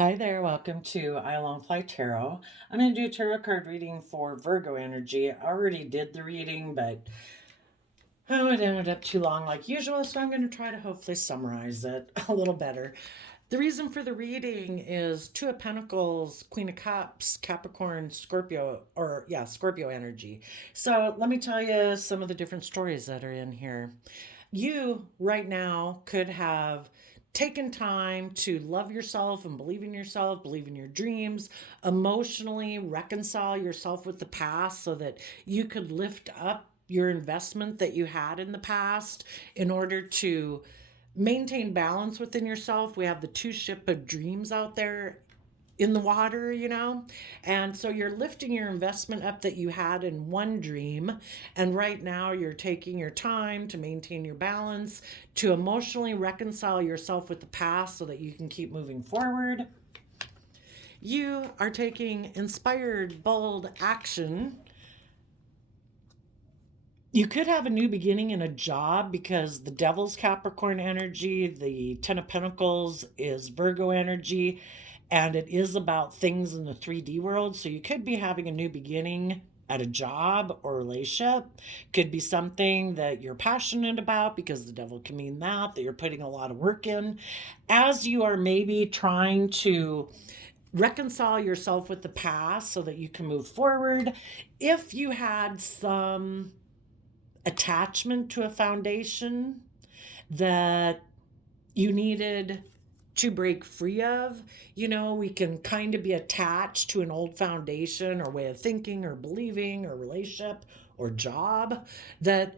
Hi there, welcome to I Long Fly Tarot. I'm going to do a tarot card reading for Virgo energy. I already did the reading, but it ended up too long like usual, so I'm going to try to hopefully summarize it a little better. The reason for the reading is Two of Pentacles, Queen of Cups, Capricorn, Scorpio, Scorpio energy. So let me tell you some of the different stories that are in here. You, right now, could have taken time to love yourself and believe in your dreams, emotionally reconcile yourself with the past so that you could lift up your investment that you had in the past in order to maintain balance within yourself. We have the two ship of dreams out there in the water. And so you're lifting your investment up that you had in one dream. And right now you're taking your time to maintain your balance, to emotionally reconcile yourself with the past so that you can keep moving forward. You are taking inspired, bold action. You could have a new beginning in a job because the Devil's Capricorn energy, the Ten of Pentacles is Virgo energy, and it is about things in the 3D world. So you could be having a new beginning at a job or relationship. Could be something that you're passionate about, because the devil can mean that you're putting a lot of work in as you are maybe trying to reconcile yourself with the past so that you can move forward. If you had some attachment to a foundation that you needed to break free of, we can kind of be attached to an old foundation or way of thinking or believing or relationship or job, that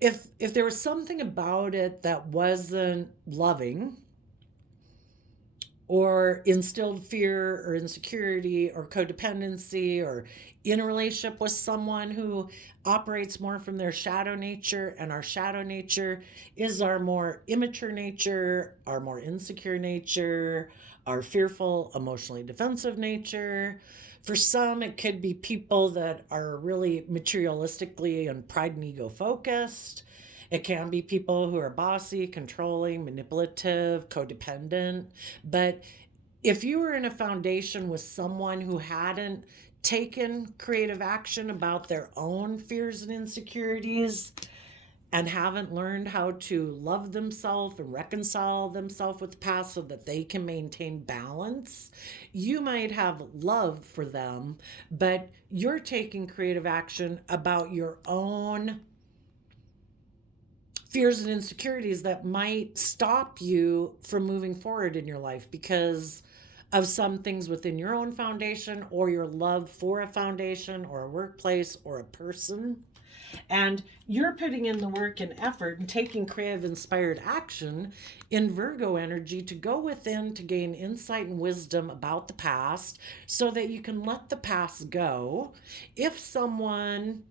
if there was something about it that wasn't loving or instilled fear or insecurity or codependency, or in a relationship with someone who operates more from their shadow nature, and our shadow nature is our more immature nature, our more insecure nature, our fearful, emotionally defensive nature. For some, it could be people that are really materialistically and pride and ego focused. It can be people who are bossy, controlling, manipulative, codependent. But if you were in a foundation with someone who hadn't taken creative action about their own fears and insecurities, and haven't learned how to love themselves and reconcile themselves with the past so that they can maintain balance, you might have love for them, but you're taking creative action about your own fears and insecurities that might stop you from moving forward in your life because of some things within your own foundation, or your love for a foundation or a workplace or a person. And you're putting in the work and effort and taking creative inspired action in Virgo energy to go within to gain insight and wisdom about the past so that you can let the past go. If someone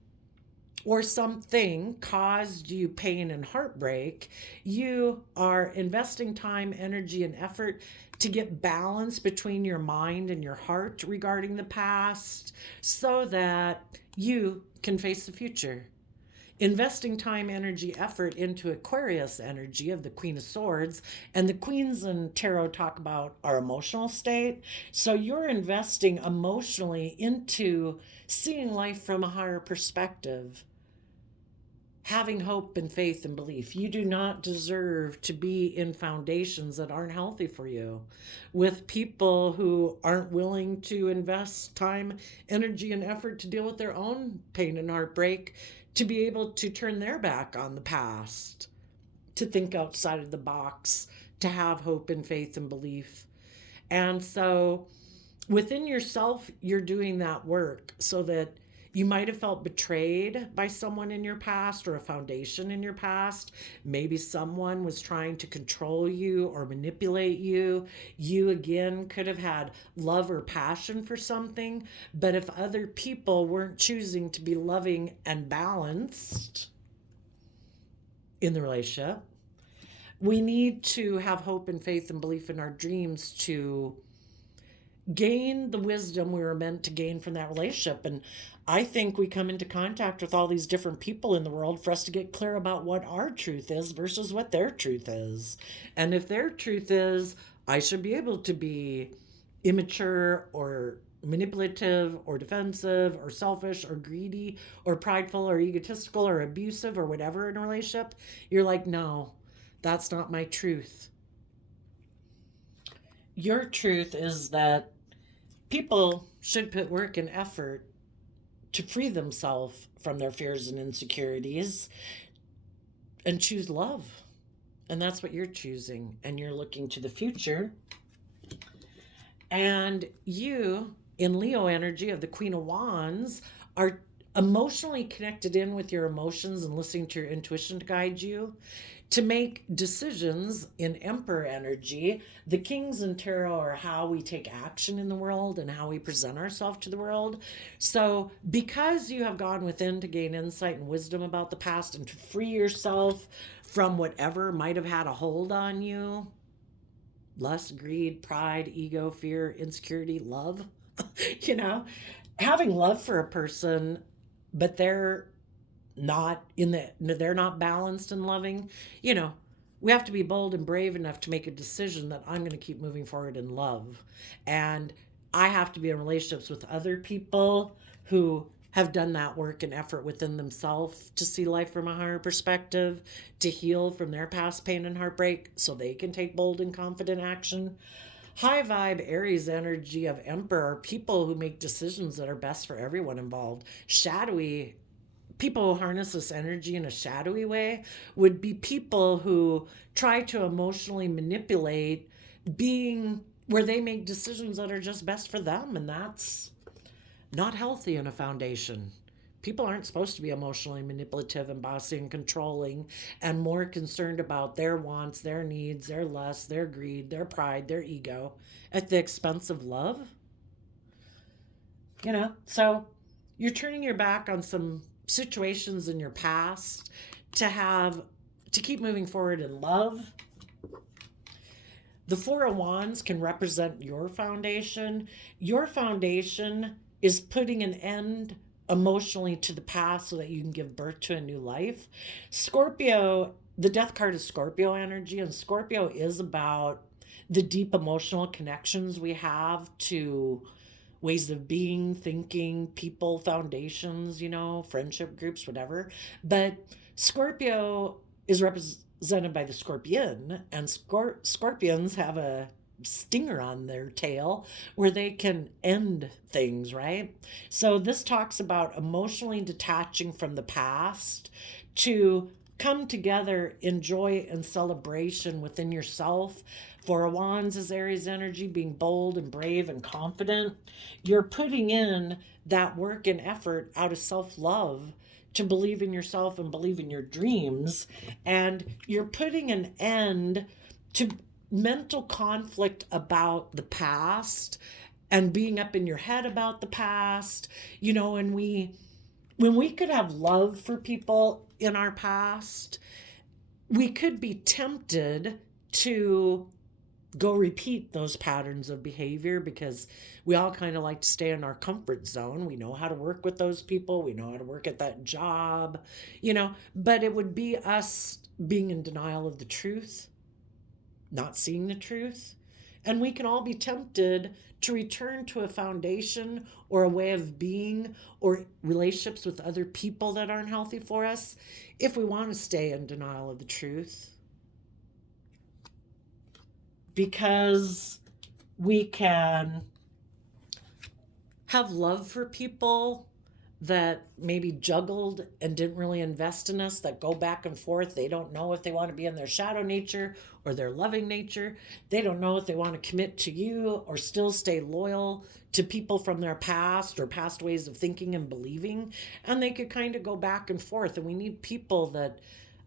or something caused you pain and heartbreak, you are investing time, energy, and effort to get balance between your mind and your heart regarding the past so that you can face the future. Investing time, energy, effort into Aquarius energy of the Queen of Swords, and the Queens in tarot talk about our emotional state. So you're investing emotionally into seeing life from a higher perspective, having hope and faith and belief. You do not deserve to be in foundations that aren't healthy for you, with people who aren't willing to invest time, energy, and effort to deal with their own pain and heartbreak, to be able to turn their back on the past, to think outside of the box, to have hope and faith and belief. And so within yourself, you're doing that work so that you might have felt betrayed by someone in your past or a foundation in your past. Maybe someone was trying to control you or manipulate you. You, again, could have had love or passion for something. But if other people weren't choosing to be loving and balanced in the relationship, we need to have hope and faith and belief in our dreams to gain the wisdom we were meant to gain from that relationship. And I think we come into contact with all these different people in the world for us to get clear about what our truth is versus what their truth is. And if their truth is, I should be able to be immature or manipulative or defensive or selfish or greedy or prideful or egotistical or abusive or whatever in a relationship, you're like, no, that's not my truth. Your truth is that people should put work and effort to free themselves from their fears and insecurities and choose love. And that's what you're choosing. And you're looking to the future. And you, in Leo energy of the Queen of Wands, are emotionally connected in with your emotions and listening to your intuition to guide you to make decisions in Emperor energy. The kings in tarot are how we take action in the world and how we present ourselves to the world. So because you have gone within to gain insight and wisdom about the past and to free yourself from whatever might have had a hold on you, lust, greed, pride, ego, fear, insecurity, love, you know, having love for a person, but they're not balanced and loving, you know, we have to be bold and brave enough to make a decision that I'm going to keep moving forward in love. And I have to be in relationships with other people who have done that work and effort within themselves to see life from a higher perspective, to heal from their past pain and heartbreak so they can take bold and confident action. High vibe Aries energy of Emperor are people who make decisions that are best for everyone involved. Shadowy people who harness this energy in a shadowy way would be people who try to emotionally manipulate being where they make decisions that are just best for them. And that's not healthy in a foundation. People aren't supposed to be emotionally manipulative and bossy and controlling and more concerned about their wants, their needs, their lust, their greed, their pride, their ego at the expense of love. So you're turning your back on some situations in your past to keep moving forward in love. The Four of Wands can represent your foundation. Your foundation is putting an end emotionally to the past so that you can give birth to a new life. Scorpio, the death card is Scorpio energy, and Scorpio is about the deep emotional connections we have to ways of being, thinking, people, foundations, friendship groups, whatever. But Scorpio is represented by the scorpion, and scorpions have a stinger on their tail where they can end things, right? So this talks about emotionally detaching from the past to come together in joy and celebration within yourself. Four of Wands is Aries energy, being bold and brave and confident. You're putting in that work and effort out of self-love to believe in yourself and believe in your dreams. And you're putting an end to mental conflict about the past and being up in your head about the past. And when we could have love for people in our past, we could be tempted to go repeat those patterns of behavior because we all kind of like to stay in our comfort zone. We know how to work with those people. We know how to work at that job, but it would be us being in denial of the truth, not seeing the truth. And we can all be tempted to return to a foundation or a way of being or relationships with other people that aren't healthy for us if we want to stay in denial of the truth. Because we can have love for people that maybe juggled and didn't really invest in us, that go back and forth. They don't know if they want to be in their shadow nature or their loving nature. They don't know if they want to commit to you or still stay loyal to people from their past or past ways of thinking and believing. And they could kind of go back and forth. And we need people that,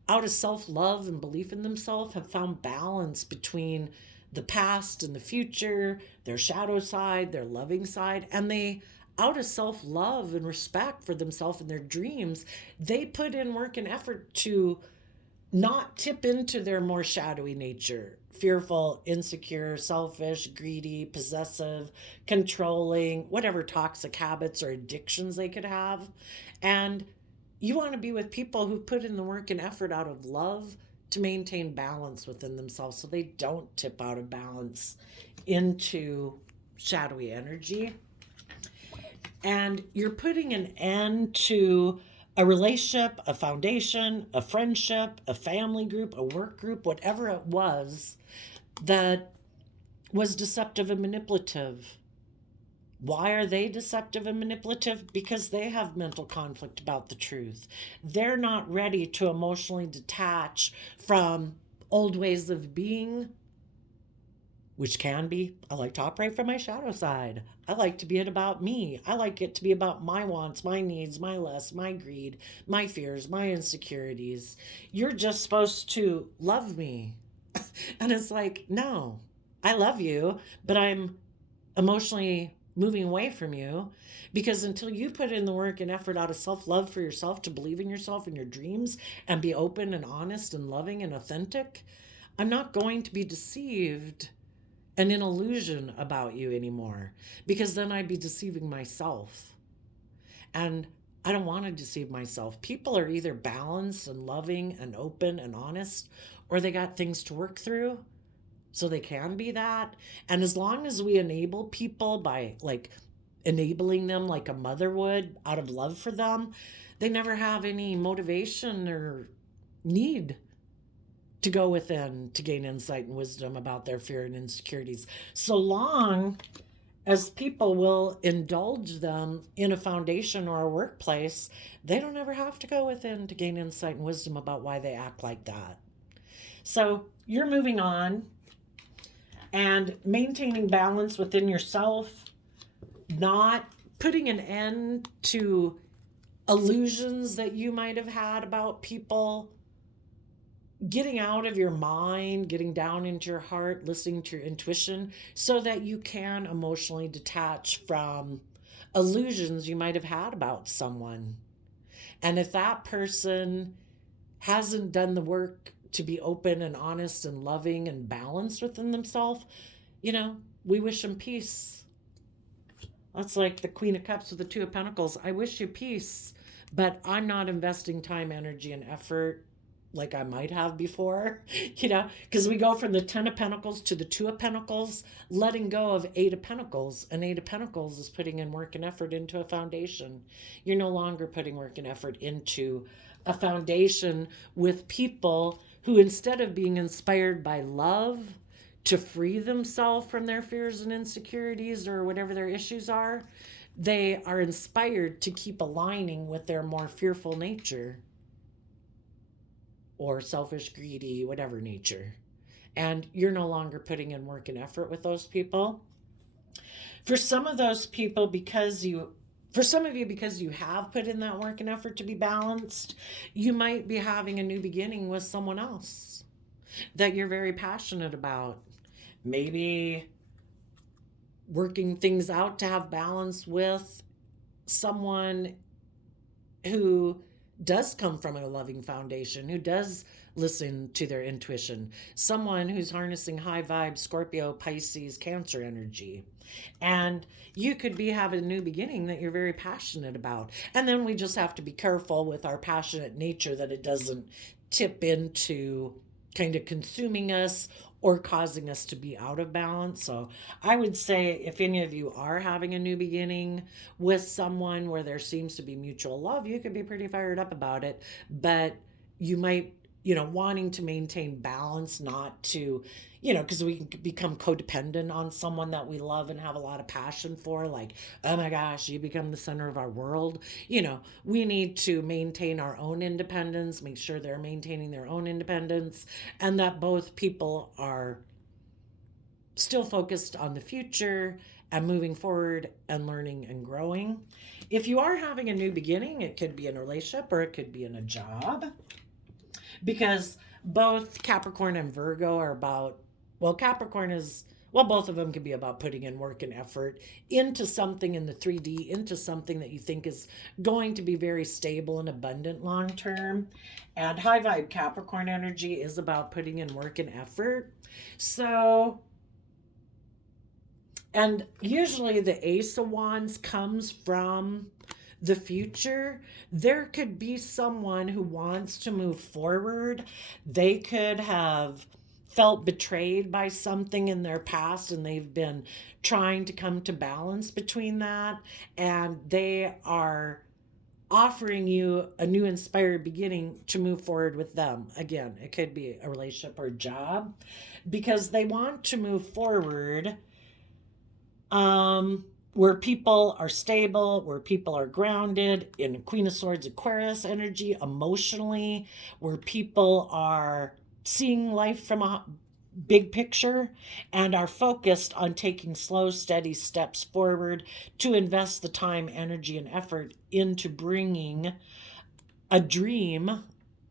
out of self-love and belief in themselves, have found balance between the past and the future, their shadow side, their loving side, and they, out of self-love and respect for themselves and their dreams, they put in work and effort to not tip into their more shadowy nature, fearful, insecure, selfish, greedy, possessive, controlling, whatever toxic habits or addictions they could have. And you want to be with people who put in the work and effort out of love to maintain balance within themselves so they don't tip out of balance into shadowy energy. And you're putting an end to a relationship, a foundation, a friendship, a family group, a work group, whatever it was that was deceptive and manipulative. Why are they deceptive and manipulative? Because they have mental conflict about the truth. They're not ready to emotionally detach from old ways of being, which can be, I like to operate from my shadow side. I like to be it about me. I like it to be about my wants, my needs, my lusts, my greed, my fears, my insecurities. You're just supposed to love me. And it's like, no, I love you, but I'm emotionally moving away from you, because until you put in the work and effort out of self-love for yourself to believe in yourself and your dreams and be open and honest and loving and authentic, I'm not going to be deceived and in illusion about you anymore, because then I'd be deceiving myself. And I don't want to deceive myself. People are either balanced and loving and open and honest, or they got things to work through, so they can be that. And as long as we enable people by like enabling them like a mother would out of love for them, they never have any motivation or need to go within to gain insight and wisdom about their fear and insecurities. So long as people will indulge them in a foundation or a workplace, they don't ever have to go within to gain insight and wisdom about why they act like that. So you're moving on and maintaining balance within yourself, not putting an end to illusions that you might have had about people, getting out of your mind, getting down into your heart, listening to your intuition so that you can emotionally detach from illusions you might have had about someone. And if that person hasn't done the work to be open and honest and loving and balanced within themselves, we wish them peace. That's like the Queen of Cups with the Two of Pentacles. I wish you peace, but I'm not investing time, energy, and effort like I might have before, because we go from the Ten of Pentacles to the Two of Pentacles, letting go of Eight of Pentacles. And Eight of Pentacles is putting in work and effort into a foundation. You're no longer putting work and effort into a foundation with people who, instead of being inspired by love to free themselves from their fears and insecurities or whatever their issues are, they are inspired to keep aligning with their more fearful nature or selfish, greedy, whatever nature. And you're no longer putting in work and effort with those people. For some of those people, because you have put in that work and effort to be balanced, you might be having a new beginning with someone else that you're very passionate about. Maybe working things out to have balance with someone who does come from a loving foundation, who does listen to their intuition, someone who's harnessing high vibe Scorpio, Pisces, Cancer energy. And you could be having a new beginning that you're very passionate about. And then we just have to be careful with our passionate nature that it doesn't tip into kind of consuming us or causing us to be out of balance. So I would say if any of you are having a new beginning with someone where there seems to be mutual love, you could be pretty fired up about it, but you might, wanting to maintain balance, not to, because we can become codependent on someone that we love and have a lot of passion for, like, oh my gosh, you become the center of our world. We need to maintain our own independence, make sure they're maintaining their own independence, and that both people are still focused on the future and moving forward and learning and growing. If you are having a new beginning, it could be in a relationship or it could be in a job, because both Capricorn and Virgo are about, Capricorn is, both of them can be about putting in work and effort into something in the 3D, into something that you think is going to be very stable and abundant long term. And high vibe Capricorn energy is about putting in work and effort. So, and usually the Ace of Wands comes from the future. There could be someone who wants to move forward. They could have felt betrayed by something in their past, and they've been trying to come to balance between that, and they are offering you a new inspired beginning to move forward with them. Again, it could be a relationship or a job, because they want to move forward where people are stable, where people are grounded in Queen of Swords Aquarius energy emotionally, where people are seeing life from a big picture and are focused on taking slow, steady steps forward to invest the time, energy, and effort into bringing a dream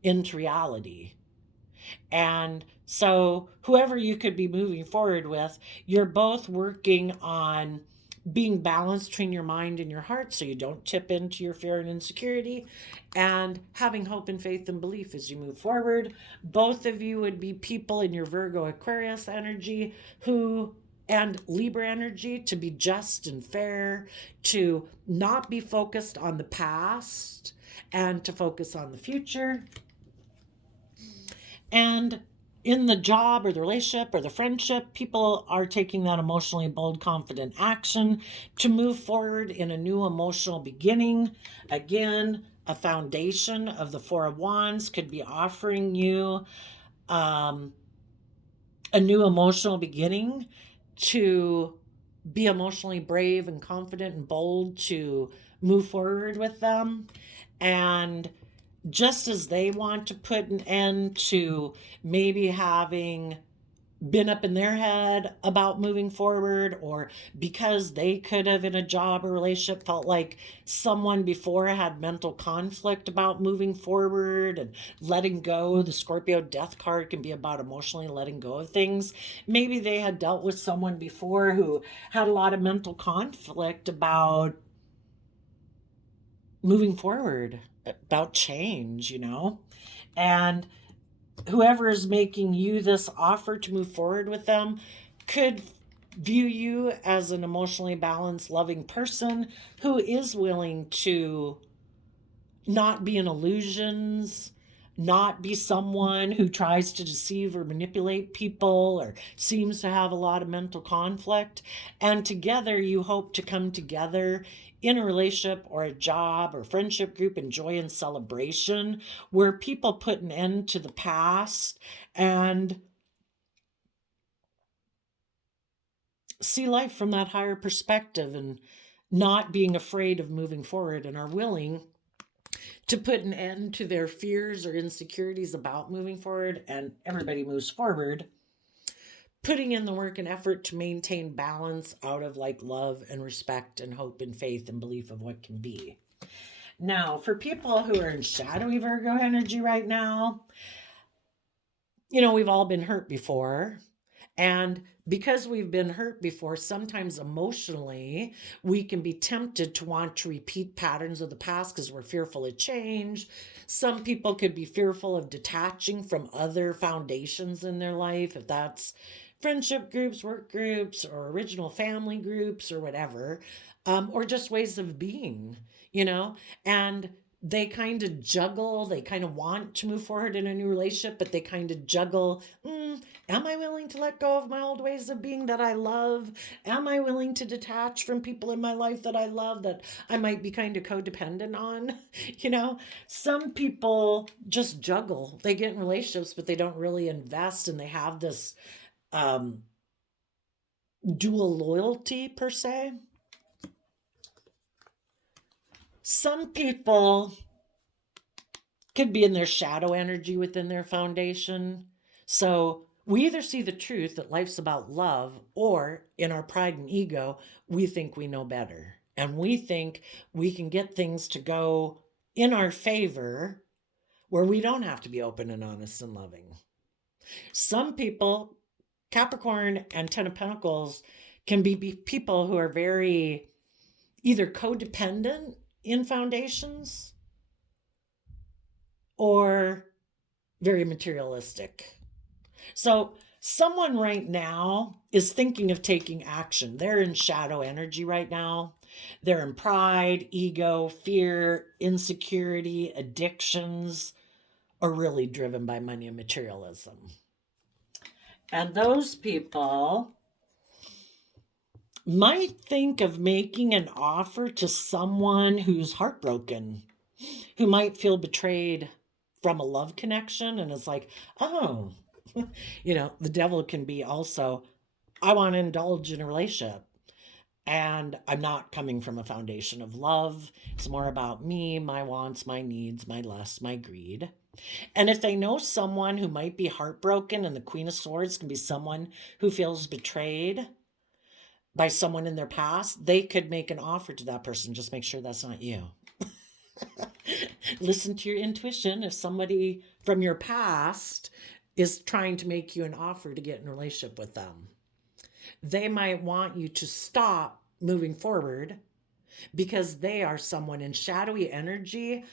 into reality. And so, whoever you could be moving forward with, you're both working on being balanced between your mind and your heart so you don't tip into your fear and insecurity, and having hope and faith and belief as you move forward. Both of you would be people in your Virgo Aquarius energy who and Libra energy to be just and fair, to not be focused on the past and to focus on the future. And in the job or the relationship or the friendship, people are taking that emotionally bold, confident action to move forward in a new emotional beginning. Again, a foundation of the Four of Wands could be offering you a new emotional beginning to be emotionally brave and confident and bold to move forward with them. And just as they want to put an end to maybe having been up in their head about moving forward, or because they could have in a job or relationship felt like someone before had mental conflict about moving forward and letting go. The Scorpio death card can be about emotionally letting go of things. Maybe they had dealt with someone before who had a lot of mental conflict about moving forward, about change, and whoever is making you this offer to move forward with them could view you as an emotionally balanced, loving person who is willing to not be in illusions, not be someone who tries to deceive or manipulate people or seems to have a lot of mental conflict. And together you hope to come together in a relationship or a job or friendship group in joy and celebration, where people put an end to the past and see life from that higher perspective, and not being afraid of moving forward, and are willing to put an end to their fears or insecurities about moving forward, and everybody moves forward, putting in the work and effort to maintain balance out of like love and respect and hope and faith and belief of what can be. Now, for people who are in shadowy Virgo energy right now, we've all been hurt before. And because we've been hurt before, sometimes emotionally, we can be tempted to want to repeat patterns of the past because we're fearful of change. Some people could be fearful of detaching from other foundations in their life, if that's friendship groups, work groups, or original family groups, or whatever, or just ways of being, and they kind of juggle. They kind of want to move forward in a new relationship, but they kind of juggle. Am I willing to let go of my old ways of being that I love? Am I willing to detach from people in my life that I love that I might be kind of codependent on? Some people just juggle. They get in relationships, but they don't really invest, and they have this dual loyalty per se. Some people could be in their shadow energy within their foundation. So we either see the truth that life's about love, or in our pride and ego, we think we know better. And we think we can get things to go in our favor where we don't have to be open and honest and loving. Some people, Capricorn and Ten of Pentacles, can be people who are very either codependent in foundations or very materialistic. So someone right now is thinking of taking action. They're in shadow energy right now. They're in pride, ego, fear, insecurity, addictions, or really driven by money and materialism. And those people might think of making an offer to someone who's heartbroken, who might feel betrayed from a love connection and is like, oh, the devil can be also, I want to indulge in a relationship. And I'm not coming from a foundation of love. It's more about me, my wants, my needs, my lusts, my greed. And if they know someone who might be heartbroken, and the Queen of Swords can be someone who feels betrayed by someone in their past, they could make an offer to that person. Just make sure that's not you. Listen to your intuition. If somebody from your past is trying to make you an offer to get in a relationship with them, they might want you to stop moving forward because they are someone in shadowy energy,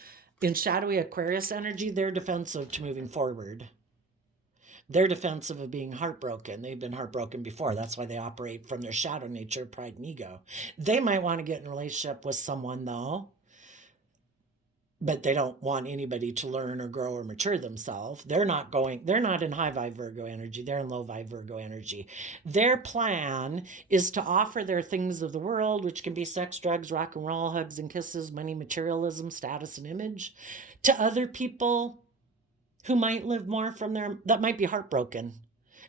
in shadowy Aquarius energy. They're defensive to moving forward. They're defensive of being heartbroken. They've been heartbroken before. That's why they operate from their shadow nature, pride and ego. They might want to get in a relationship with someone, though, but they don't want anybody to learn or grow or mature themselves. They're not in high vibe Virgo energy. They're in low vibe Virgo energy. Their plan is to offer their things of the world, which can be sex, drugs, rock and roll, hugs and kisses, money, materialism, status, and image, to other people who might live more from that might be heartbroken,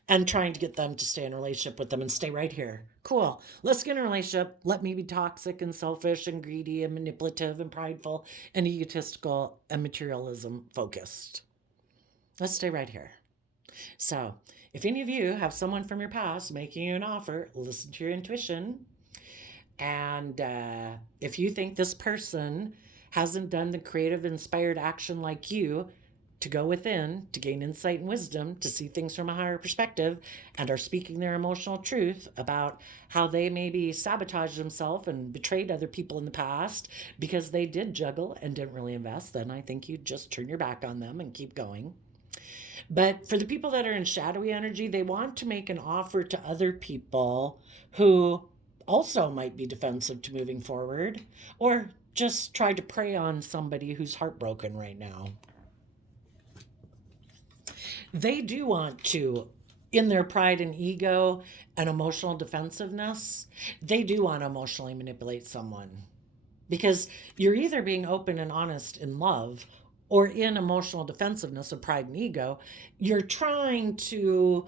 and trying to get them to stay in a relationship with them and stay right here. Cool. Let's get in a relationship. Let me be toxic and selfish and greedy and manipulative and prideful and egotistical and materialism focused. Let's stay right here. So, if any of you have someone from your past making you an offer, listen to your intuition. And if you think this person hasn't done the creative, inspired action like you, to go within, to gain insight and wisdom, to see things from a higher perspective, and are speaking their emotional truth about how they maybe sabotaged themselves and betrayed other people in the past because they did juggle and didn't really invest, then I think you just turn your back on them and keep going. But for the people that are in shadowy energy, they want to make an offer to other people who also might be defensive to moving forward, or just try to prey on somebody who's heartbroken right now. They do want to, in their pride and ego and emotional defensiveness, they do want to emotionally manipulate someone, because you're either being open and honest in love, or in emotional defensiveness of pride and ego, you're trying to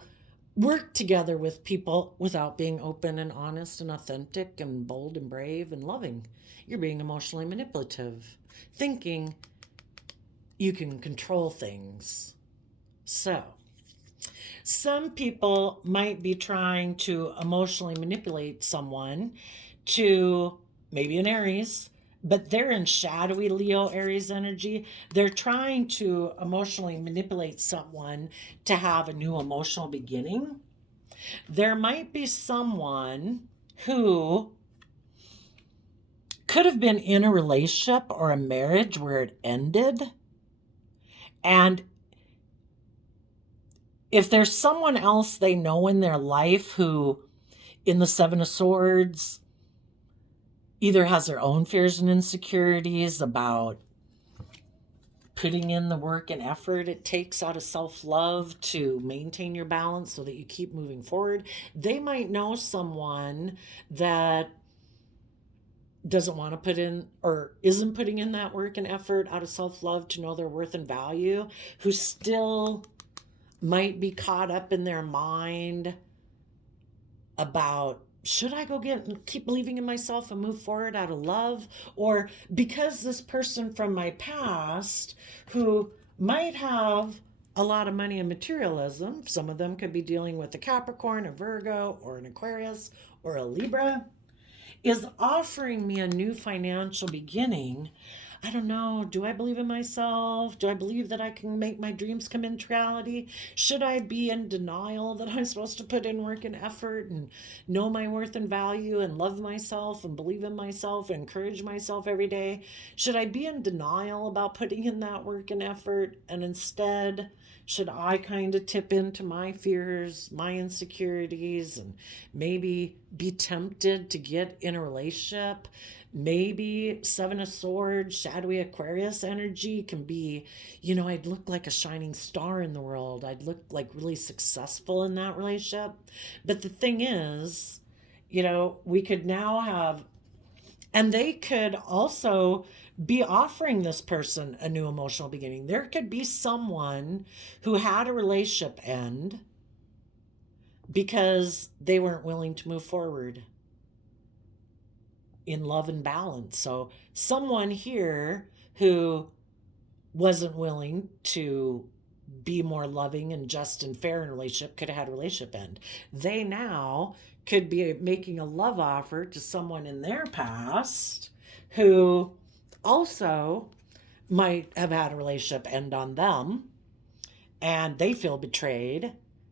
work together with people without being open and honest and authentic and bold and brave and loving. You're being emotionally manipulative, thinking you can control things. So, some people might be trying to emotionally manipulate someone to, maybe an Aries, but they're in shadowy Leo Aries energy. They're trying to emotionally manipulate someone to have a new emotional beginning. There might be someone who could have been in a relationship or a marriage where it ended, and if there's someone else they know in their life who, in the Seven of Swords, either has their own fears and insecurities about putting in the work and effort it takes out of self-love to maintain your balance so that you keep moving forward, they might know someone that doesn't want to put in, or isn't putting in that work and effort out of self-love to know their worth and value, who still might be caught up in their mind about, should I go keep believing in myself and move forward out of love? Or because this person from my past, who might have a lot of money and materialism, some of them could be dealing with a Capricorn, a Virgo, or an Aquarius, or a Libra, is offering me a new financial beginning. I don't know. Do I believe in myself? Do I believe that I can make my dreams come into reality? Should I be in denial that I'm supposed to put in work and effort and know my worth and value and love myself and believe in myself and encourage myself every day? Should I be in denial about putting in that work and effort and instead Should I kind of tip into my fears, my insecurities, and maybe be tempted to get in a relationship? Maybe Seven of Swords, shadowy Aquarius energy can be, I'd look like a shining star in the world. I'd look like really successful in that relationship. But the thing is, we could now have, and they could also be offering this person a new emotional beginning. There could be someone who had a relationship end because they weren't willing to move forward in love and balance. So, someone here who wasn't willing to be more loving and just and fair in a relationship could have had a relationship end. They now could be making a love offer to someone in their past who also might have had a relationship end on them, and they feel betrayed,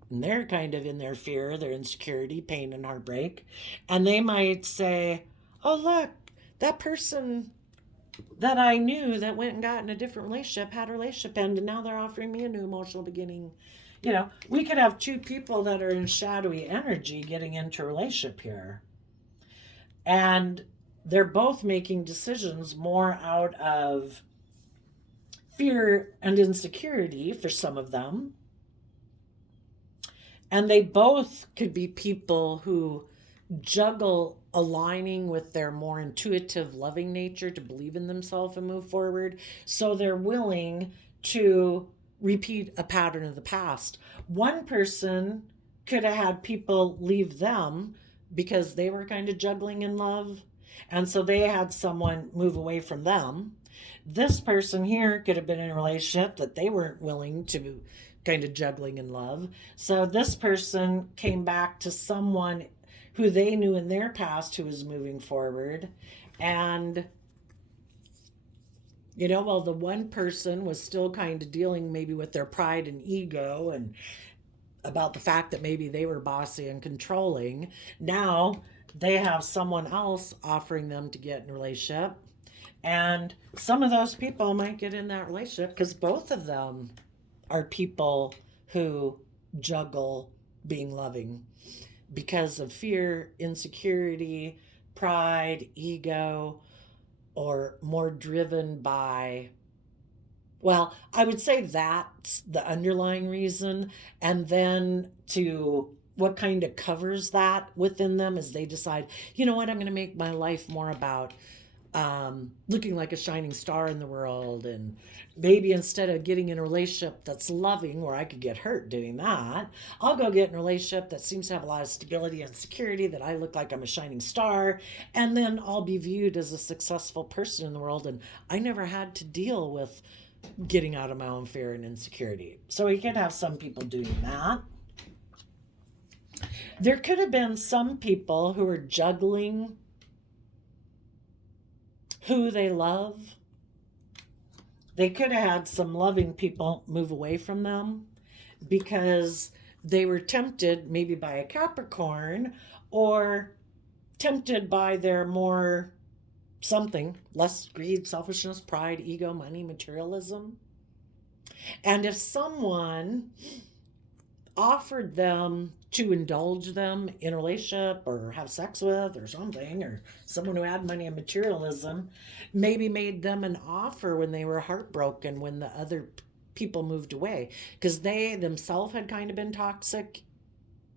and they're kind of in their fear, their insecurity, pain, and heartbreak. And they might say, oh, look, that person that I knew that went and got in a different relationship had a relationship end, and now they're offering me a new emotional beginning. We could have two people that are in shadowy energy getting into a relationship here. And they're both making decisions more out of fear and insecurity for some of them. And they both could be people who juggle aligning with their more intuitive, loving nature to believe in themselves and move forward. So they're willing to repeat a pattern of the past. One person could have had people leave them because they were kind of juggling in love, and so they had someone move away from them. This person here could have been in a relationship that they weren't willing to kind of juggling in love. So this person came back to someone who they knew in their past who was moving forward. And while the one person was still kind of dealing maybe with their pride and ego and about the fact that maybe they were bossy and controlling, now they have someone else offering them to get in a relationship. And some of those people might get in that relationship because both of them are people who juggle being loving because of fear, insecurity, pride, ego, or more driven by, well, I would say that's the underlying reason. And then to what kind of covers that within them is they decide, I'm going to make my life more about looking like a shining star in the world. And maybe instead of getting in a relationship that's loving, where I could get hurt doing that, I'll go get in a relationship that seems to have a lot of stability and security, that I look like I'm a shining star, and then I'll be viewed as a successful person in the world. And I never had to deal with getting out of my own fear and insecurity. So we could have some people doing that. There could have been some people who are juggling who they love. They could have had some loving people move away from them because they were tempted maybe by a Capricorn, or tempted by their more something, less greed, selfishness, pride, ego, money, materialism. And if someone offered them to indulge them in a relationship or have sex with or something, or someone who had money and materialism maybe made them an offer when they were heartbroken, when the other people moved away, because they themselves had kind of been toxic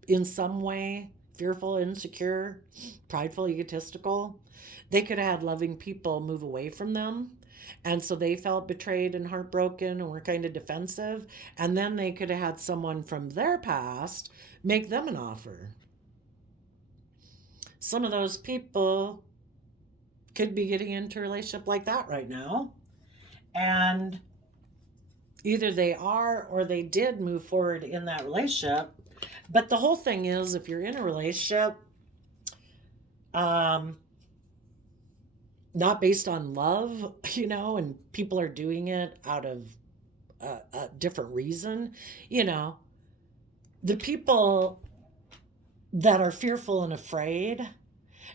in some way, fearful, insecure, prideful, egotistical. They could have had loving people move away from them, and so they felt betrayed and heartbroken and were kind of defensive. And then they could have had someone from their past make them an offer. Some of those people could be getting into a relationship like that right now. And either they are or they did move forward in that relationship. But the whole thing is, if you're in a relationship, not based on love, and people are doing it out of a different reason, the people that are fearful and afraid,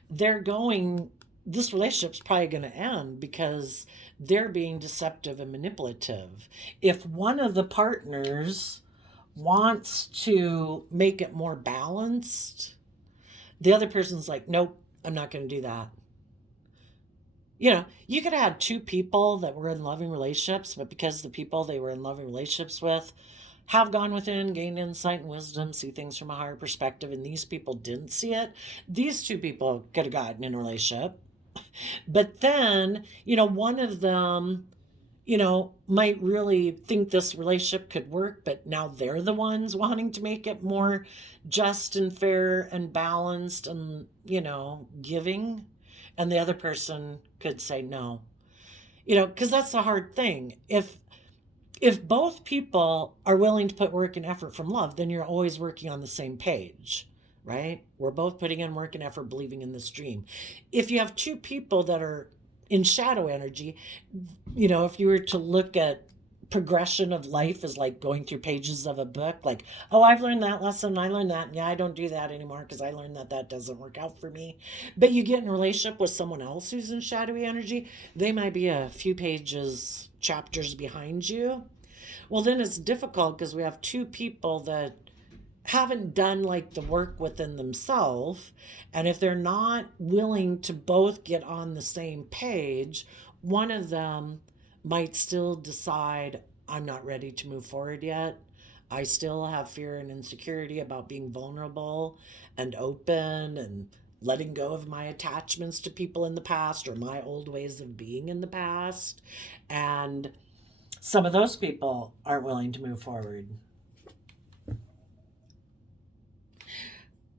they're going this relationship's probably going to end because they're being deceptive and manipulative. If one of the partners wants to make it more balanced, the other person's like, nope, I'm not going to do that. You could have had two people that were in loving relationships, but because the people they were in loving relationships with have gone within, gained insight and wisdom, see things from a higher perspective, and these people didn't see it, these two people could have gotten in a relationship. But then, one of them, might really think this relationship could work, but now they're the ones wanting to make it more just and fair and balanced and, giving. And the other person could say no. Because that's the hard thing. If both people are willing to put work and effort from love, then you're always working on the same page, right? We're both putting in work and effort, believing in this dream. If you have two people that are in shadow energy, if you were to look at progression of life as like going through pages of a book, like, oh, I've learned that lesson, I learned that, and yeah, I don't do that anymore because I learned that doesn't work out for me. But you get in a relationship with someone else who's in shadowy energy, they might be a few pages, chapters behind you. Well, then it's difficult because we have two people that haven't done like the work within themselves. And if they're not willing to both get on the same page, one of them might still decide, I'm not ready to move forward yet. I still have fear and insecurity about being vulnerable and open and letting go of my attachments to people in the past or my old ways of being in the past. And some of those people aren't willing to move forward.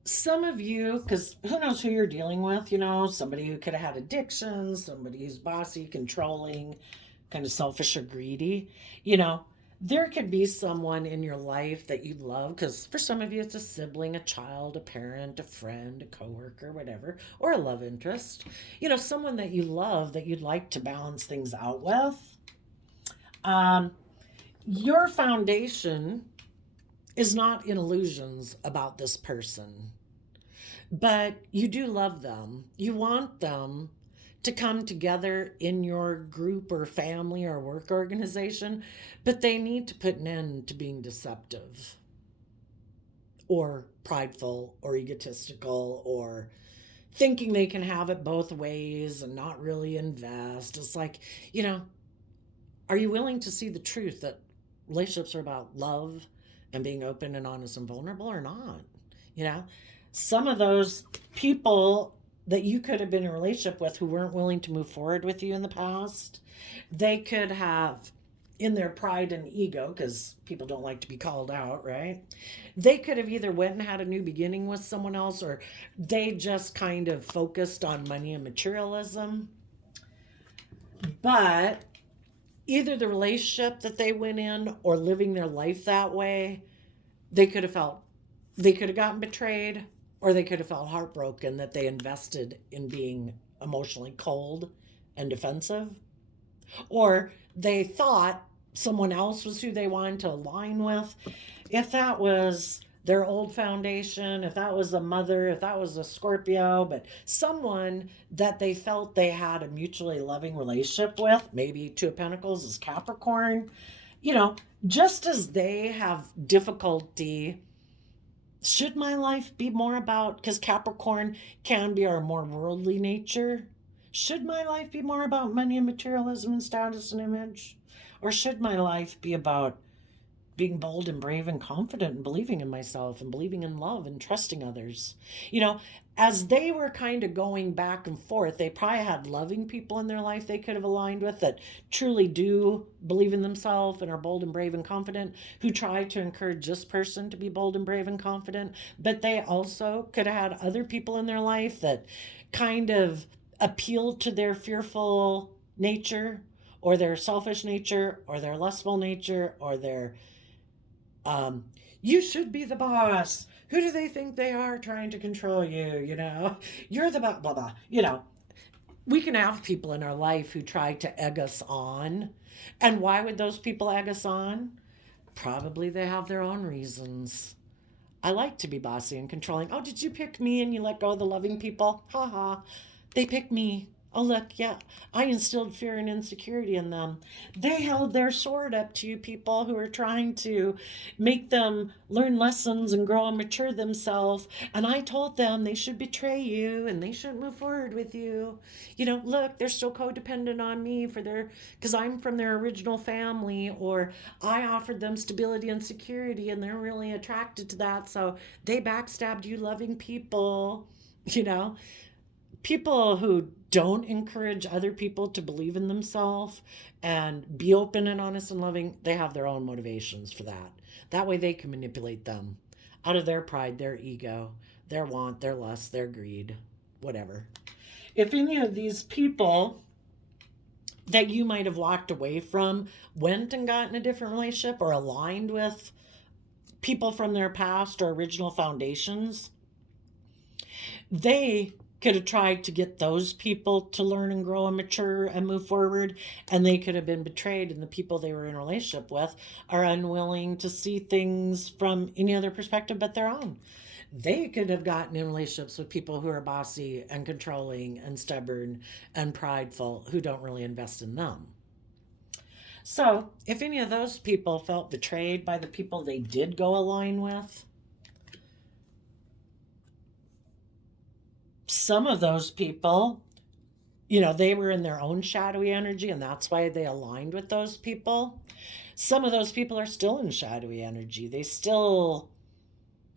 Some of you, because who knows who you're dealing with, somebody who could have had addiction, somebody who's bossy, controlling, kind of selfish or greedy, you know, there could be someone in your life that you love, because for some of you it's a sibling, a child, a parent, a friend, a coworker, whatever, or a love interest, someone that you love that you'd like to balance things out with. Um, your foundation is not in illusions about this person, but you do love them. You want them to come together in your group or family or work organization, but they need to put an end to being deceptive or prideful or egotistical or thinking they can have it both ways and not really invest. It's like, are you willing to see the truth that relationships are about love and being open and honest and vulnerable or not? You know, some of those people that you could have been in a relationship with who weren't willing to move forward with you in the past, they could have, in their pride and ego, because people don't like to be called out, right? They could have either went and had a new beginning with someone else, or they just kind of focused on money and materialism. But either the relationship that they went in or living their life that way, they could have felt, they could have gotten betrayed, or they could have felt heartbroken that they invested in being emotionally cold and defensive, or they thought someone else was who they wanted to align with. If that was their old foundation, if that was a mother, if that was a Scorpio, but someone that they felt they had a mutually loving relationship with, maybe Two of Pentacles is Capricorn, just as they have difficulty. Should my life be more about, because Capricorn can be our more worldly nature, should my life be more about money and materialism and status and image? Or should my life be about being bold and brave and confident and believing in myself and believing in love and trusting others? As they were kind of going back and forth, they probably had loving people in their life they could have aligned with that truly do believe in themselves and are bold and brave and confident, who try to encourage this person to be bold and brave and confident. But they also could have had other people in their life that kind of appealed to their fearful nature or their selfish nature or their lustful nature or their you should be the boss. Who do they think they are trying to control you? You're the blah, blah, blah. We can have people in our life who try to egg us on. And why would those people egg us on? Probably they have their own reasons. I like to be bossy and controlling. Oh, did you pick me and you let go of the loving people? Ha ha. They picked me. Oh, look, yeah. I instilled fear and insecurity in them. They held their sword up to you people who are trying to make them learn lessons and grow and mature themselves. And I told them they should betray you and they shouldn't move forward with you. You know, look, they're still codependent on me for their, because I'm from their original family, or I offered them stability and security and they're really attracted to that. So they backstabbed you loving people, you know. People who don't encourage other people to believe in themselves and be open and honest and loving, they have their own motivations for that. That way they can manipulate them out of their pride, their ego, their want, their lust, their greed, whatever. If any of these people that you might have walked away from went and got in a different relationship or aligned with people from their past or original foundations, they could have tried to get those people to learn and grow and mature and move forward, and they could have been betrayed, and the people they were in a relationship with are unwilling to see things from any other perspective but their own. They could have gotten in relationships with people who are bossy and controlling and stubborn and prideful, who don't really invest in them. So if any of those people felt betrayed by the people they did go align with, some of those people, you know, they were in their own shadowy energy and that's why they aligned with those people. Some of those people are still in shadowy energy. They still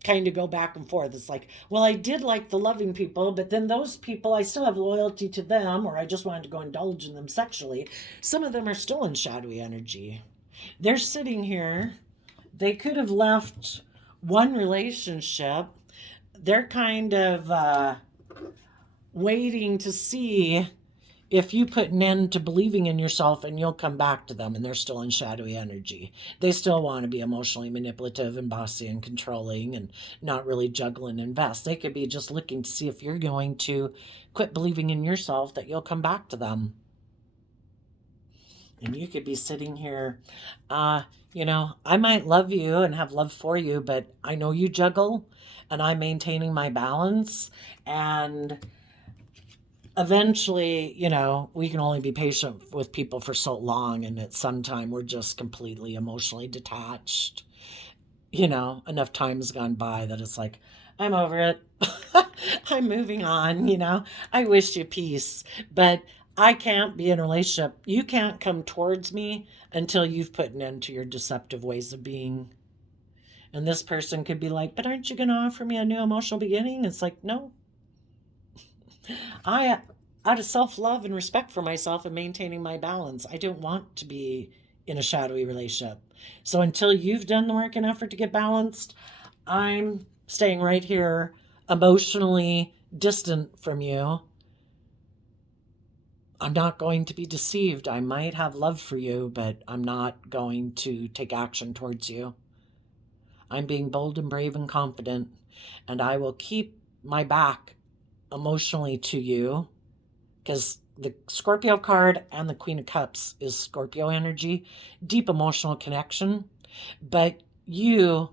kind of go back and forth. It's like, well, I did like the loving people, but then those people, I still have loyalty to them, or I just wanted to go indulge in them sexually. Some of them are still in shadowy energy. They're sitting here. They could have left one relationship. They're kind of waiting to see if you put an end to believing in yourself and you'll come back to them, and they're still in shadowy energy. They still want to be emotionally manipulative and bossy and controlling and not really juggle and invest. They could be just looking to see if you're going to quit believing in yourself, that you'll come back to them. And you could be sitting here, you know, I might love you and have love for you, but I know you juggle and I'm maintaining my balance. And eventually, you know, we can only be patient with people for so long. And at some time, we're just completely emotionally detached. You know, enough time has gone by that it's like, I'm over it. I'm moving on, you know. I wish you peace, but I can't be in a relationship. You can't come towards me until you've put an end to your deceptive ways of being. And this person could be like, but aren't you going to offer me a new emotional beginning? It's like, no. I, out of self love and respect for myself and maintaining my balance, I don't want to be in a shadowy relationship. So until you've done the work and effort to get balanced, I'm staying right here, emotionally distant from you. I'm not going to be deceived. I might have love for you, but I'm not going to take action towards you. I'm being bold and brave and confident, and I will keep my back emotionally to you, because the Scorpio card and the Queen of Cups is Scorpio energy, deep emotional connection. But you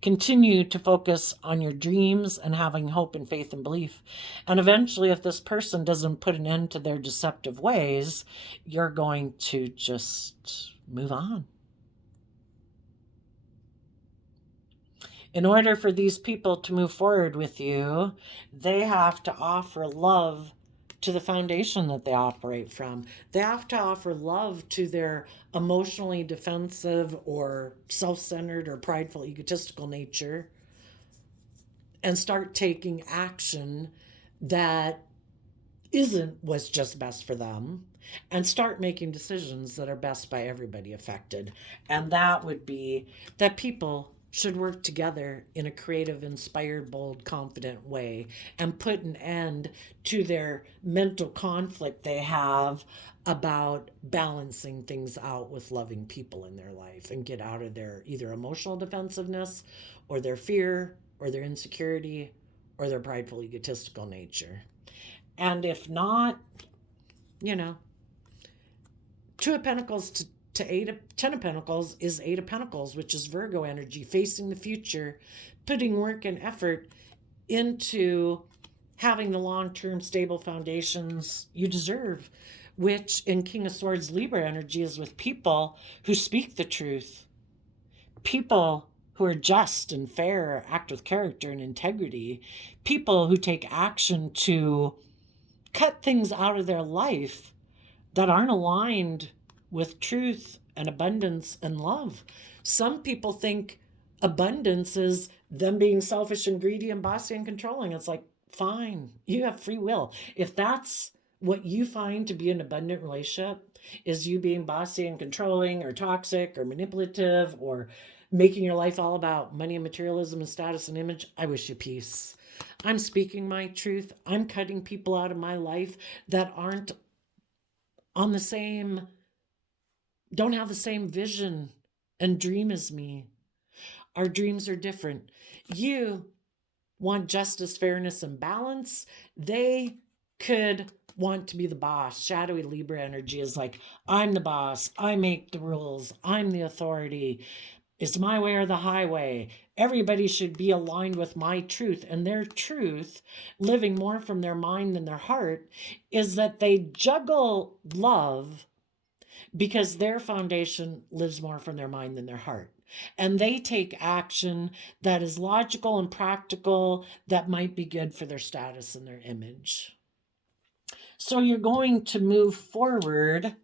continue to focus on your dreams and having hope and faith and belief. And eventually, if this person doesn't put an end to their deceptive ways, you're going to just move on. In order for these people to move forward with you, they have to offer love to the foundation that they operate from. They have to offer love to their emotionally defensive or self-centered or prideful, egotistical nature, and start taking action that isn't what's just best for them, and start making decisions that are best by everybody affected. And that would be that people should work together in a creative, inspired, bold, confident way and put an end to their mental conflict they have about balancing things out with loving people in their life, and get out of their either emotional defensiveness or their fear or their insecurity or their prideful, egotistical nature. And if not, you know, Two of Pentacles to eight of, Ten of Pentacles is Eight of Pentacles, which is Virgo energy, facing the future, putting work and effort into having the long-term stable foundations you deserve, which in King of Swords Libra energy is with people who speak the truth, people who are just and fair, act with character and integrity, people who take action to cut things out of their life that aren't aligned with truth and abundance and love. Some people think abundance is them being selfish and greedy and bossy and controlling. It's like, fine, you have free will. If that's what you find to be an abundant relationship, is you being bossy and controlling or toxic or manipulative or making your life all about money and materialism and status and image, I wish you peace. I'm speaking my truth. I'm cutting people out of my life that aren't on the same, don't have the same vision and dream as me. Our dreams are different. You want justice, fairness, and balance. They could want to be the boss. Shadowy Libra energy is like, I'm the boss. I make the rules. I'm the authority. It's my way or the highway. Everybody should be aligned with my truth. And their truth, living more from their mind than their heart, is that they juggle love because their foundation lives more from their mind than their heart. And they take action that is logical and practical that might be good for their status and their image. So you're going to move forward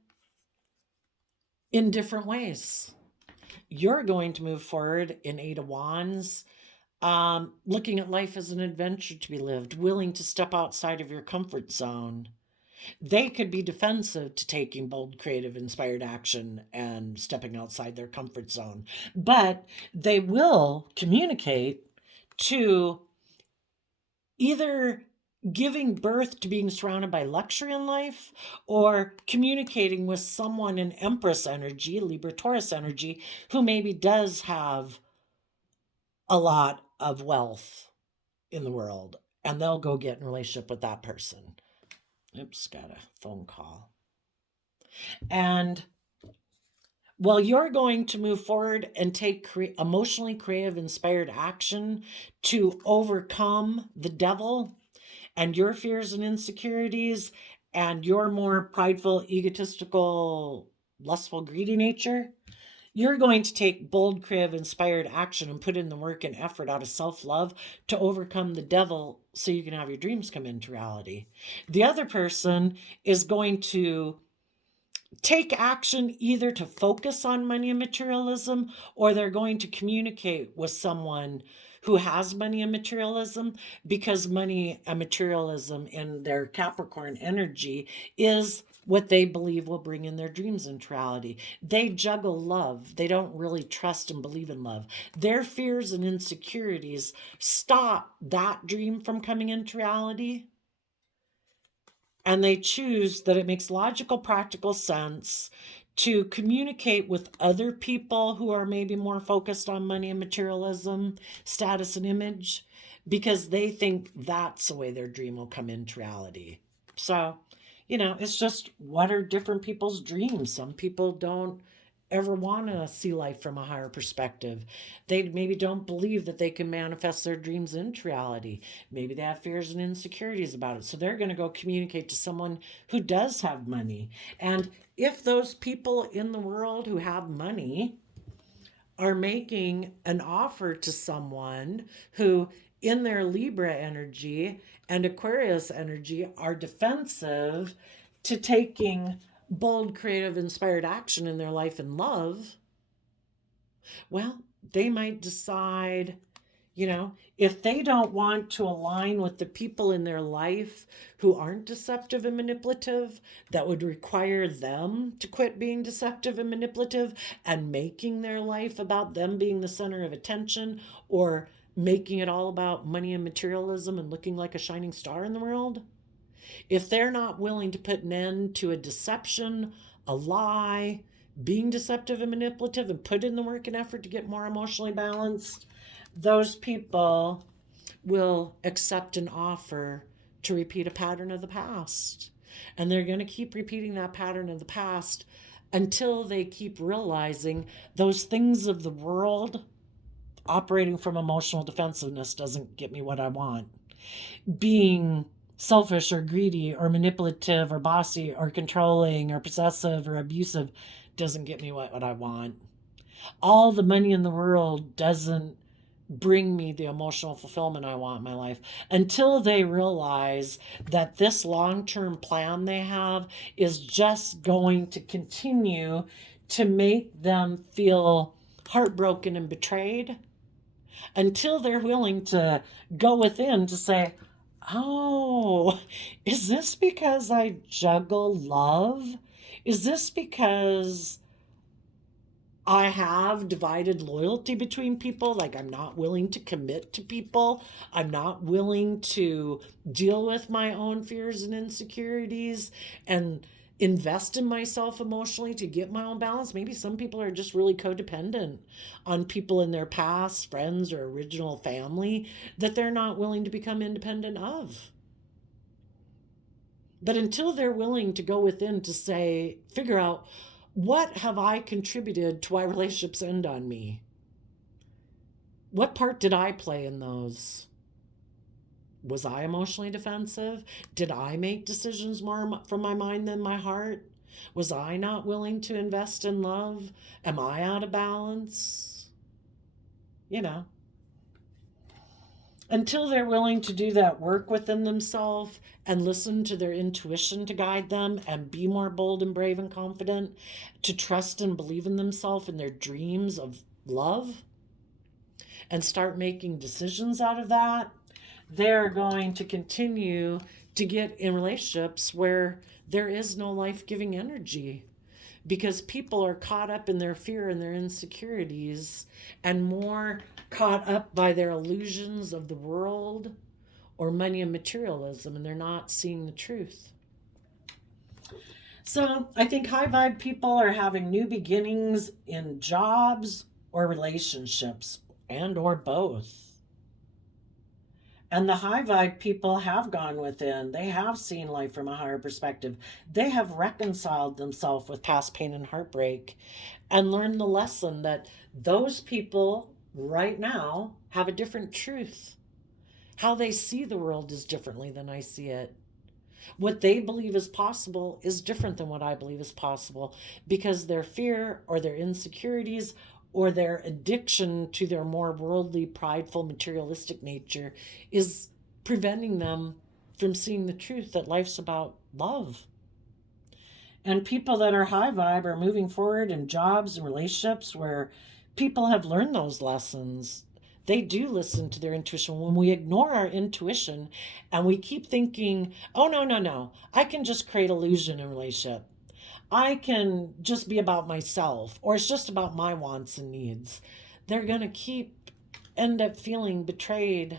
in different ways. You're going to move forward in Eight of Wands, looking at life as an adventure to be lived, willing to step outside of your comfort zone. They could be defensive to taking bold, creative, inspired action and stepping outside their comfort zone. But they will communicate to either giving birth to being surrounded by luxury in life or communicating with someone in Empress energy, Libra Taurus energy, who maybe does have a lot of wealth in the world, and they'll go get in a relationship with that person. Oops, got a phone call. And well, you're going to move forward and take emotionally creative, inspired action to overcome the devil and your fears and insecurities and your more prideful, egotistical, lustful, greedy nature. You're going to take bold, creative, inspired action and put in the work and effort out of self-love to overcome the devil so you can have your dreams come into reality. The other person is going to take action either to focus on money and materialism, or they're going to communicate with someone who has money and materialism, because money and materialism in their Capricorn energy is what they believe will bring in their dreams into reality. They juggle love. They don't really trust and believe in love. Their fears and insecurities stop that dream from coming into reality. And they choose that it makes logical, practical sense to communicate with other people who are maybe more focused on money and materialism, status and image, because they think that's the way their dream will come into reality. So, it's just, what are different people's dreams? Some people don't ever want to see life from a higher perspective. They maybe don't believe that they can manifest their dreams into reality. Maybe they have fears and insecurities about it. So they're going to go communicate to someone who does have money. And if those people in the world who have money are making an offer to someone who, in their Libra energy and Aquarius energy, are defensive to taking bold, creative, inspired action in their life and love, well, they might decide, if they don't want to align with the people in their life who aren't deceptive and manipulative, that would require them to quit being deceptive and manipulative and making their life about them being the center of attention, or making it all about money and materialism and looking like a shining star in the world. If they're not willing to put an end to a deception, a lie, being deceptive and manipulative, and put in the work and effort to get more emotionally balanced, those people will accept an offer to repeat a pattern of the past. And they're going to keep repeating that pattern of the past until they keep realizing those things of the world operating from emotional defensiveness doesn't get me what I want. Being selfish or greedy or manipulative or bossy or controlling or possessive or abusive doesn't get me what I want. All the money in the world doesn't bring me the emotional fulfillment I want in my life until they realize that this long term plan they have is just going to continue to make them feel heartbroken and betrayed, until they're willing to go within to say, oh, is this because I juggle love? Is this because I have divided loyalty between people? Like, I'm not willing to commit to people. I'm not willing to deal with my own fears and insecurities and invest in myself emotionally to get my own balance. Maybe some people are just really codependent on people in their past, friends, or original family that they're not willing to become independent of. But until they're willing to go within to say, figure out, what have I contributed to why relationships end on me? What part did I play in those? Was I emotionally defensive? Did I make decisions more from my mind than my heart? Was I not willing to invest in love? Am I out of balance? You know, until they're willing to do that work within themselves and listen to their intuition to guide them and be more bold and brave and confident, to trust and believe in themselves and their dreams of love, and start making decisions out of that, they're going to continue to get in relationships where there is no life-giving energy, because people are caught up in their fear and their insecurities and more caught up by their illusions of the world or money and materialism, and they're not seeing the truth. So I think high vibe people are having new beginnings in jobs or relationships, and or both. And the high vibe people have gone within. They have seen life from a higher perspective. They have reconciled themselves with past pain and heartbreak and learned the lesson that those people right now have a different truth. How they see the world is differently than I see it. What they believe is possible is different than what I believe is possible, because their fear or their insecurities or their addiction to their more worldly, prideful, materialistic nature is preventing them from seeing the truth that life's about love. And people that are high vibe are moving forward in jobs and relationships where people have learned those lessons. They do listen to their intuition. When we ignore our intuition and we keep thinking, oh, no, no, no, I can just create illusion in a relationship, I can just be about myself, or it's just about my wants and needs, they're going to end up feeling betrayed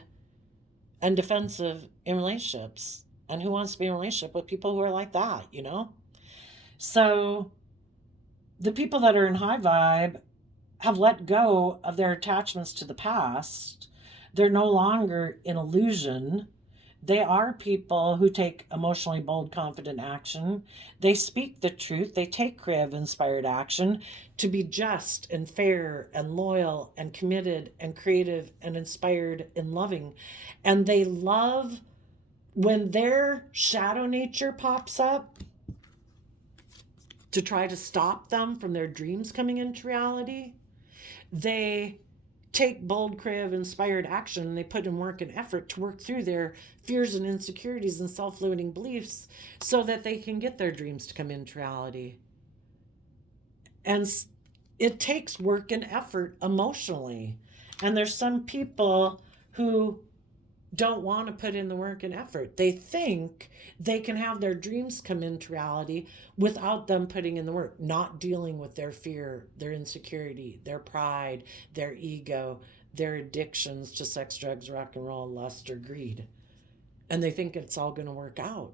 and defensive in relationships. And who wants to be in a relationship with people who are like that, you know? So the people that are in high vibe have let go of their attachments to the past. They're no longer in illusion. They are people who take emotionally bold, confident action. They speak the truth. They take creative, inspired action to be just and fair and loyal and committed and creative and inspired and loving. And they love when their shadow nature pops up to try to stop them from their dreams coming into reality. They take bold, creative, inspired action, and they put in work and effort to work through their fears and insecurities and self-limiting beliefs so that they can get their dreams to come into reality. And it takes work and effort emotionally. And there's some people who don't want to put in the work and effort. They think they can have their dreams come into reality without them putting in the work, not dealing with their fear, their insecurity, their pride, their ego, their addictions to sex, drugs, rock and roll, lust, or greed. And they think it's all going to work out.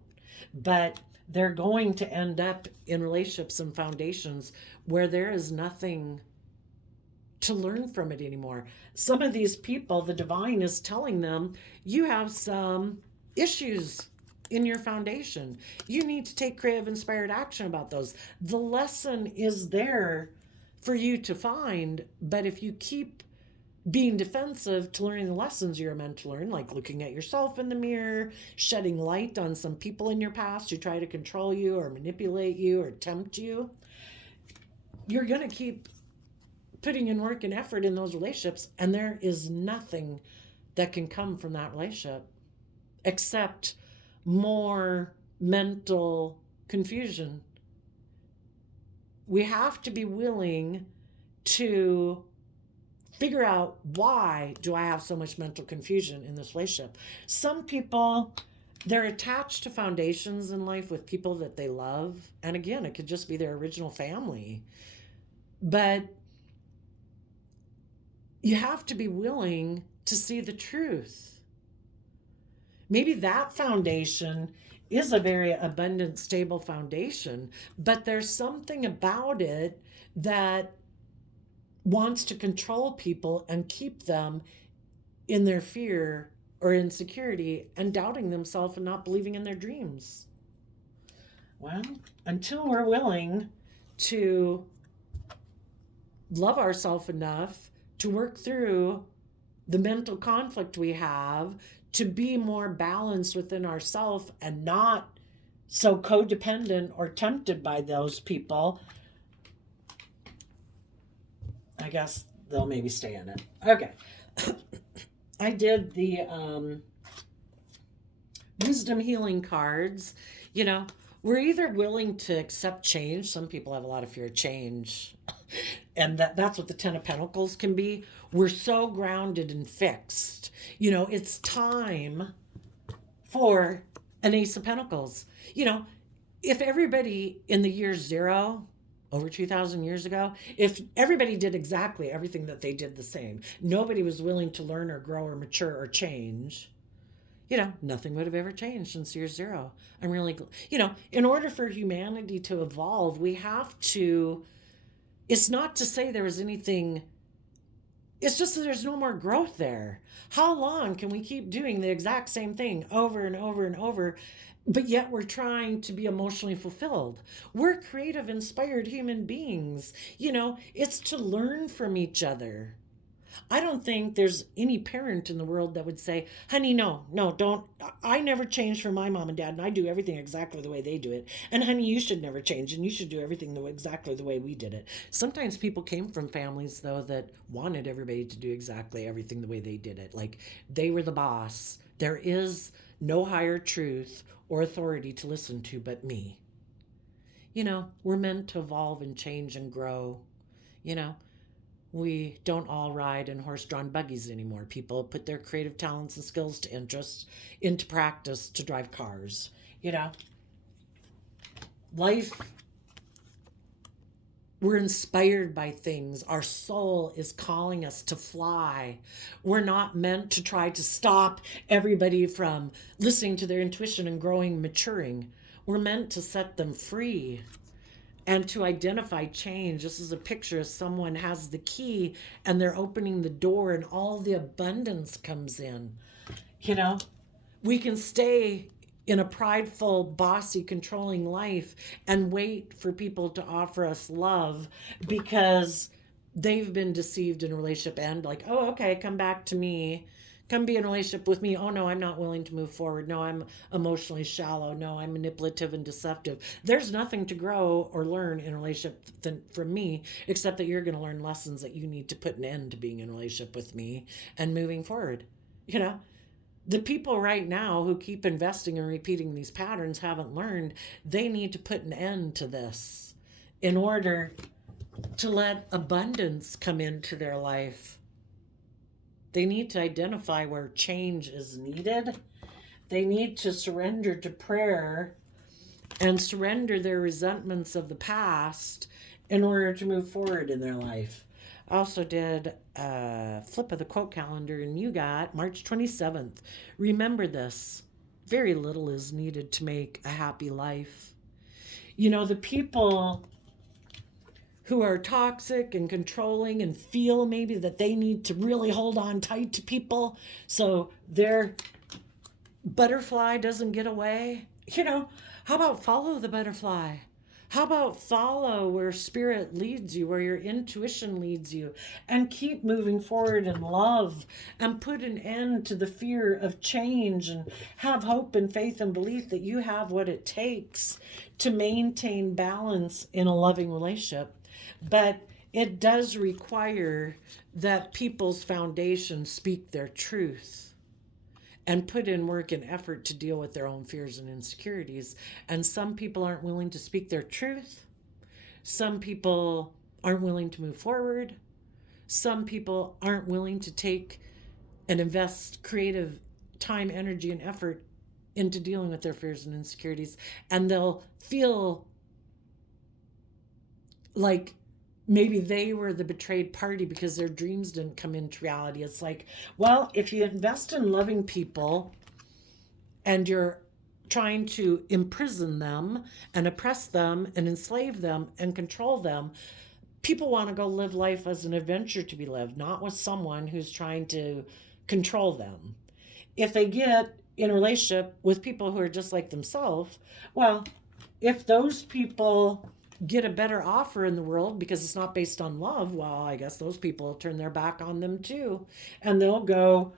But they're going to end up in relationships and foundations where there is nothing to learn from it anymore. Some of these people, the divine is telling them, you have some issues in your foundation. You need to take creative, inspired action about those. The lesson is there for you to find, but if you keep being defensive to learning the lessons you're meant to learn, like looking at yourself in the mirror, shedding light on some people in your past who try to control you or manipulate you or tempt you, you're going to keep putting in work and effort in those relationships, and there is nothing that can come from that relationship except more mental confusion. We have to be willing to figure out, why do I have so much mental confusion in this relationship? Some people, they're attached to foundations in life with people that they love. And again, it could just be their original family. But you have to be willing to see the truth. Maybe that foundation is a very abundant, stable foundation, but there's something about it that wants to control people and keep them in their fear or insecurity and doubting themselves and not believing in their dreams. Well, until we're willing to love ourselves enough to work through the mental conflict we have, to be more balanced within ourselves and not so codependent or tempted by those people, I guess they'll maybe stay in it. Okay. I did the wisdom healing cards. You know, we're either willing to accept change. Some people have a lot of fear of change. And that's what the Ten of Pentacles can be. We're so grounded and fixed. You know, it's time for an Ace of Pentacles. You know, if everybody in the year zero, over 2,000 years ago, if everybody did exactly everything that they did the same, nobody was willing to learn or grow or mature or change, you know, nothing would have ever changed since year zero. I'm really, you know, in order for humanity to evolve, we have to, it's not to say there was anything, it's just that there's no more growth there. How long can we keep doing the exact same thing over and over and over, but yet we're trying to be emotionally fulfilled? We're creative, inspired human beings. You know, it's to learn from each other. I don't think there's any parent in the world that would say, honey, no, don't. I never changed for my mom and dad, and I do everything exactly the way they do it. And honey, you should never change, and you should do everything exactly the way we did it. Sometimes people came from families, though, that wanted everybody to do exactly everything the way they did it. Like they were the boss. There is no higher truth or authority to listen to but me. You know, we're meant to evolve and change and grow. You know, we don't all ride in horse-drawn buggies anymore. People put their creative talents and skills to interest into practice to drive cars. You know, life, we're inspired by things. Our soul is calling us to fly. We're not meant to try to stop everybody from listening to their intuition and growing, maturing. We're meant to set them free and to identify change. This is a picture of someone has the key and they're opening the door and all the abundance comes in. You know, we can stay in a prideful, bossy, controlling life and wait for people to offer us love because they've been deceived in a relationship and like, oh, okay, come back to me. Come be in a relationship with me. Oh, no, I'm not willing to move forward. No, I'm emotionally shallow. No, I'm manipulative and deceptive. There's nothing to grow or learn in a relationship from me, except that you're going to learn lessons that you need to put an end to being in a relationship with me and moving forward. You know, the people right now who keep investing and repeating these patterns haven't learned. They need to put an end to this in order to let abundance come into their life. They need to identify where change is needed. They need to surrender to prayer and surrender their resentments of the past in order to move forward in their life. I also did a flip of the quote calendar, and you got March 27th. Remember this: very little is needed to make a happy life. You know, the people who are toxic and controlling and feel maybe that they need to really hold on tight to people so their butterfly doesn't get away. You know, how about follow the butterfly? How about follow where spirit leads you, where your intuition leads you, and keep moving forward in love and put an end to the fear of change and have hope and faith and belief that you have what it takes to maintain balance in a loving relationship. But it does require that people's foundations speak their truth and put in work and effort to deal with their own fears and insecurities. And some people aren't willing to speak their truth. Some people aren't willing to move forward. Some people aren't willing to take and invest creative time, energy, and effort into dealing with their fears and insecurities. And they'll feel like maybe they were the betrayed party because their dreams didn't come into reality. It's like, well, if you invest in loving people and you're trying to imprison them and oppress them and enslave them and control them, people want to go live life as an adventure to be lived, not with someone who's trying to control them. If they get in a relationship with people who are just like themselves, well, if those people get a better offer in the world because it's not based on love, well, I guess those people will turn their back on them too. And they'll go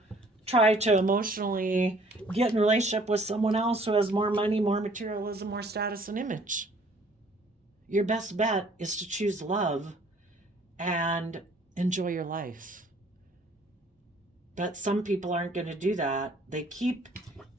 try to emotionally get in a relationship with someone else who has more money, more materialism, more status and image. Your best bet is to choose love and enjoy your life. But some people aren't going to do that. They keep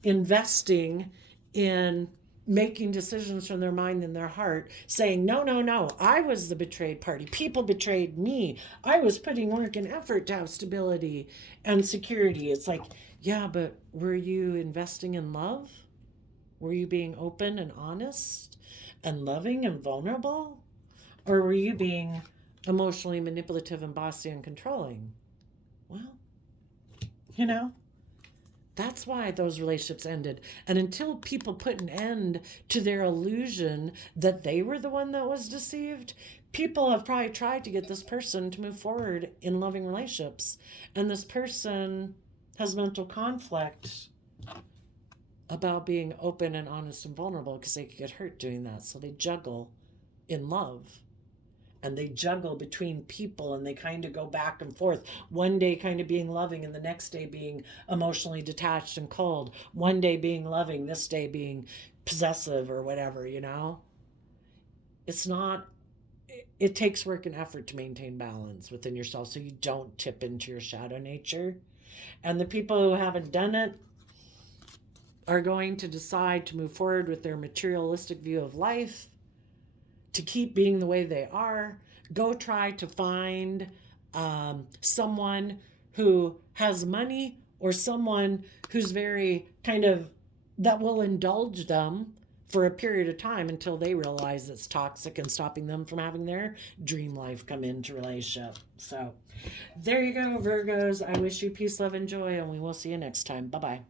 investing in making decisions from their mind and their heart, saying, no, no, no, I was the betrayed party. People betrayed me. I was putting work and effort to have stability and security. It's like, yeah, but were you investing in love? Were you being open and honest and loving and vulnerable? Or were you being emotionally manipulative and bossy and controlling? Well, you know, that's why those relationships ended. And until people put an end to their illusion that they were the one that was deceived, people have probably tried to get this person to move forward in loving relationships. And this person has mental conflict about being open and honest and vulnerable because they could get hurt doing that. So they juggle in love. And they juggle between people and they kind of go back and forth. One day kind of being loving and the next day being emotionally detached and cold. One day being loving, this day being possessive or whatever, you know? It's not, it takes work and effort to maintain balance within yourself so you don't tip into your shadow nature. And the people who haven't done it are going to decide to move forward with their materialistic view of life, to keep being the way they are. Go try to find someone who has money or someone who's very kind of, that will indulge them for a period of time until they realize it's toxic and stopping them from having their dream life come into relationship. So there you go, Virgos. I wish you peace, love, and joy, and we will see you next time. Bye-bye.